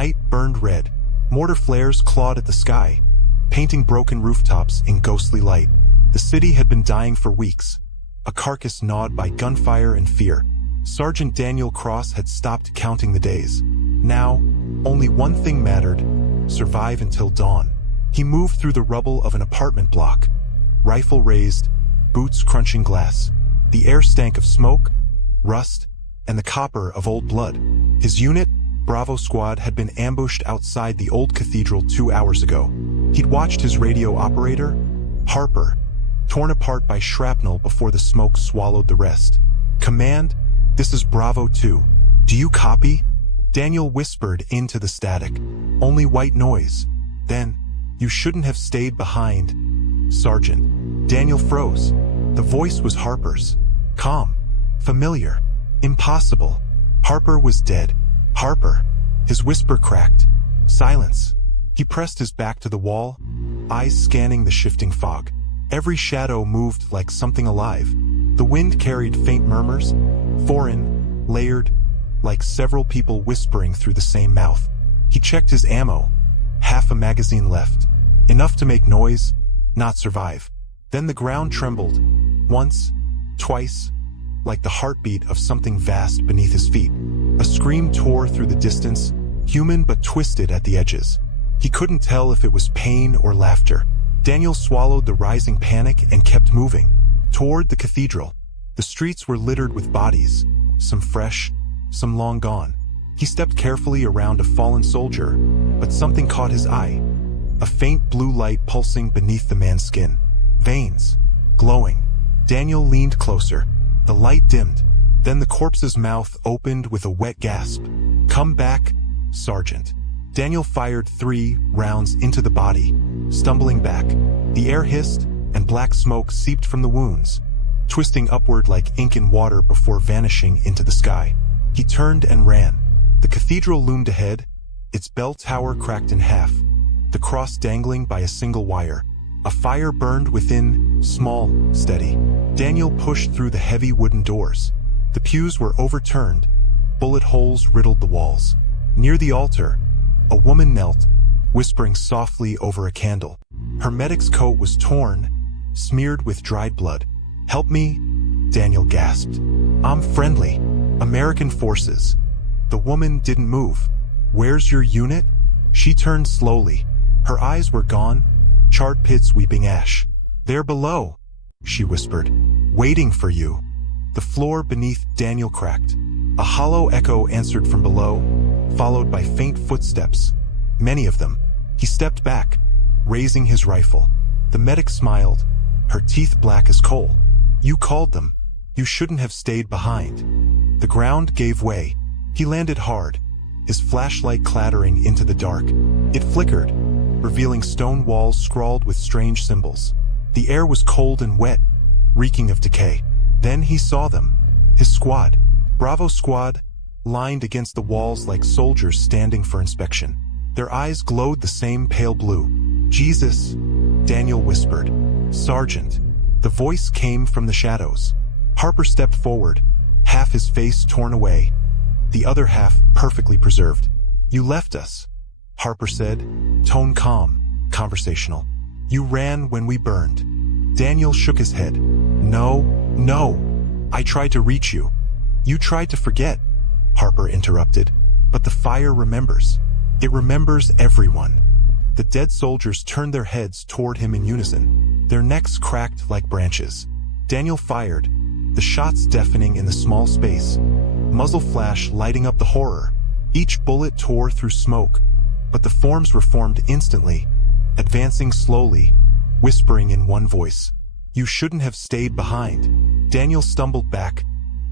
night burned red. Mortar flares clawed at the sky, painting broken rooftops in ghostly light. The city had been dying for weeks, a carcass gnawed by gunfire and fear. Sergeant Daniel Cross had stopped counting the days. Now, only one thing mattered: survive until dawn. He moved through the rubble of an apartment block, rifle raised, boots crunching glass. The air stank of smoke, rust, and the copper of old blood. His unit, Bravo Squad, had been ambushed outside the old cathedral 2 hours ago. He'd watched his radio operator, Harper, torn apart by shrapnel before the smoke swallowed the rest. "Command, this is Bravo 2. Do you copy?" Daniel whispered into the static. "Only white noise." "Then, you shouldn't have stayed behind, Sergeant." Daniel froze. The voice was Harper's. Calm, familiar, impossible. Harper was dead. Harper. His whisper cracked. Silence. He pressed his back to the wall, eyes scanning the shifting fog. Every shadow moved like something alive. The wind carried faint murmurs, foreign, layered, like several people whispering through the same mouth. He checked his ammo. Half a magazine left. Enough to make noise, not survive. Then the ground trembled. Once, twice, like the heartbeat of something vast beneath his feet. A scream tore through the distance, human but twisted at the edges. He couldn't tell if it was pain or laughter. Daniel swallowed the rising panic and kept moving, toward the cathedral. The streets were littered with bodies, some fresh, some long gone. He stepped carefully around a fallen soldier, but something caught his eye. A faint blue light pulsing beneath the man's skin. Veins, glowing. Daniel leaned closer. The light dimmed. Then the corpse's mouth opened with a wet gasp. "Come back, Sergeant." Daniel fired 3 rounds into the body, stumbling back. The air hissed, and black smoke seeped from the wounds, twisting upward like ink in water before vanishing into the sky. He turned and ran. The cathedral loomed ahead, its bell tower cracked in half, the cross dangling by a single wire. A fire burned within, small, steady. Daniel pushed through the heavy wooden doors. The pews were overturned, bullet holes riddled the walls. Near the altar, a woman knelt, whispering softly over a candle. Her medic's coat was torn, smeared with dried blood. "Help me," Daniel gasped. "I'm friendly. American forces." The woman didn't move. "Where's your unit?" She turned slowly. Her eyes were gone, charred pits weeping ash. "They're below," she whispered, "waiting for you." The floor beneath Daniel cracked. A hollow echo answered from below, followed by faint footsteps, many of them. He stepped back, raising his rifle. The medic smiled, her teeth black as coal. "You called them. You shouldn't have stayed behind." The ground gave way. He landed hard, his flashlight clattering into the dark. It flickered, revealing stone walls scrawled with strange symbols. The air was cold and wet, reeking of decay. Then he saw them, his squad, Bravo Squad, lined against the walls like soldiers standing for inspection. Their eyes glowed the same pale blue. "Jesus," Daniel whispered. "Sergeant." The voice came from the shadows. Harper stepped forward, half his face torn away, the other half perfectly preserved. "You left us," Harper said, tone calm, conversational. "You ran when we burned." Daniel shook his head. No. I tried to reach you." "You tried to forget," Harper interrupted. "But the fire remembers. It remembers everyone." The dead soldiers turned their heads toward him in unison. Their necks cracked like branches. Daniel fired, the shots deafening in the small space. Muzzle flash lighting up the horror. Each bullet tore through smoke, but the forms were formed instantly, advancing slowly, whispering in one voice. "You shouldn't have stayed behind." Daniel stumbled back,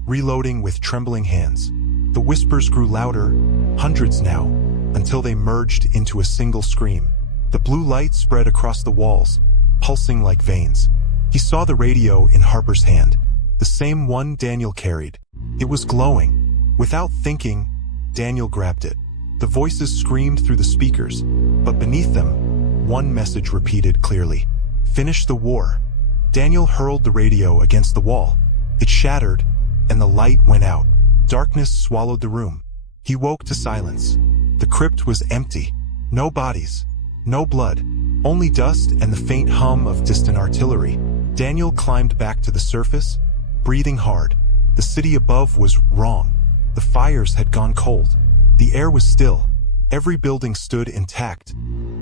reloading with trembling hands. The whispers grew louder, hundreds now, until they merged into a single scream. The blue light spread across the walls, pulsing like veins. He saw the radio in Harper's hand, the same one Daniel carried. It was glowing. Without thinking, Daniel grabbed it. The voices screamed through the speakers, but beneath them, one message repeated clearly. "Finish the war." Daniel hurled the radio against the wall. It shattered, and the light went out. Darkness swallowed the room. He woke to silence. The crypt was empty. No bodies. No blood. Only dust and the faint hum of distant artillery. Daniel climbed back to the surface, breathing hard. The city above was wrong. The fires had gone cold. The air was still. Every building stood intact,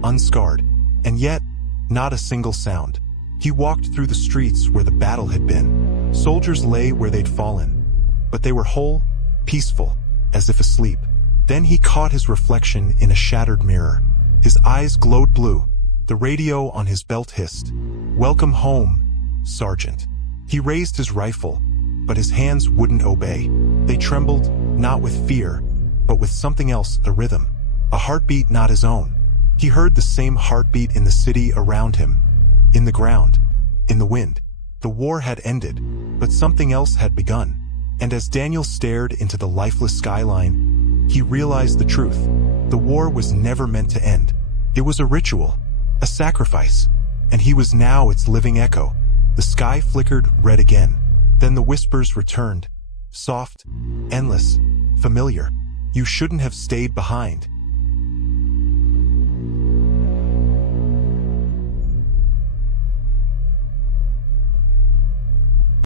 unscarred, and yet, not a single sound. He walked through the streets where the battle had been. Soldiers lay where they'd fallen, but they were whole, peaceful, as if asleep. Then he caught his reflection in a shattered mirror. His eyes glowed blue. The radio on his belt hissed, "Welcome home, Sergeant." He raised his rifle, but his hands wouldn't obey. They trembled, not with fear, but with something else, a rhythm. A heartbeat not his own. He heard the same heartbeat in the city around him, in the ground, in the wind. The war had ended, but something else had begun. And as Daniel stared into the lifeless skyline, he realized the truth. The war was never meant to end. It was a ritual, a sacrifice, and he was now its living echo. The sky flickered red again. Then the whispers returned, soft, endless, familiar. "You shouldn't have stayed behind.